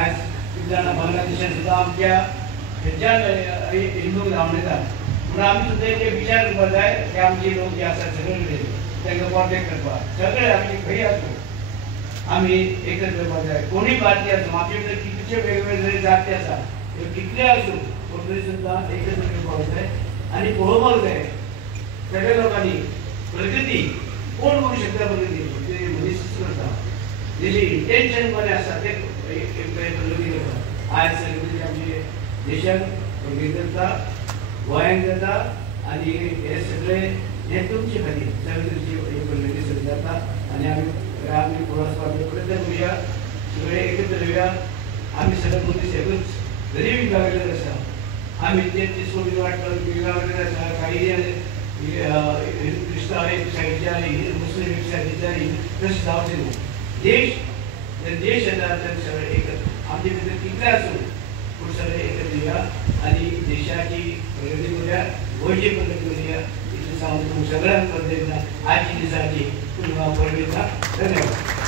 आज जाणां बांगलादेशान सुद्दां आमच्या ह्याच्यात हिंदूक जावन येतात म्हणून आमी सुद्दां एक विचार करपाक जाय की आमचे लोक जे आसा सगळे तांकां प्रोटेक्ट करपाक सगळे आमी खंय आसूं आमी एकच करपाक जाय कोणी भारतीय आसूं आमचे भितर कितलेशे वेगवेगळे जाती आसा कितले आसूं पूण तरी सुद्दां एकच करपाक जाय आनी पळोवपाक जाय सगळ्या लोकांनी प्रगती कोण करूं शकता प्रगती मनीस करता तेजे इंटेंशन बरें आसा ते प्रगती करता आज सगळी आमचे देशाक प्रगती करता गोंयांत जाता आनी हे सगळे हे तुमचे खातीर सगळे प्रगती सगळी जाता आनी आमी फुडें वचपाक प्रयत्न करुया सगळे एकत्र येवया आमी सगळे मनीस एकूच जरी विभागलेले आसा आमी ते सोडून वाटप विभागलेले आसा काही क्रिस्तांव एक सायडीच्यान मुस्लीम एक सायडीच्यान तशें जावचें न्हू देश देश येता ते सगळे एकत्र आमचे भितर कितले आसूं पूण सगळे एकत्र येवया आनी देशाची प्रगती करुया गोंयची प्रगती करुया इतलें सांगून सगळ्यांक आजची दिसाची तुमकां हांव पळयता धन्यवाद.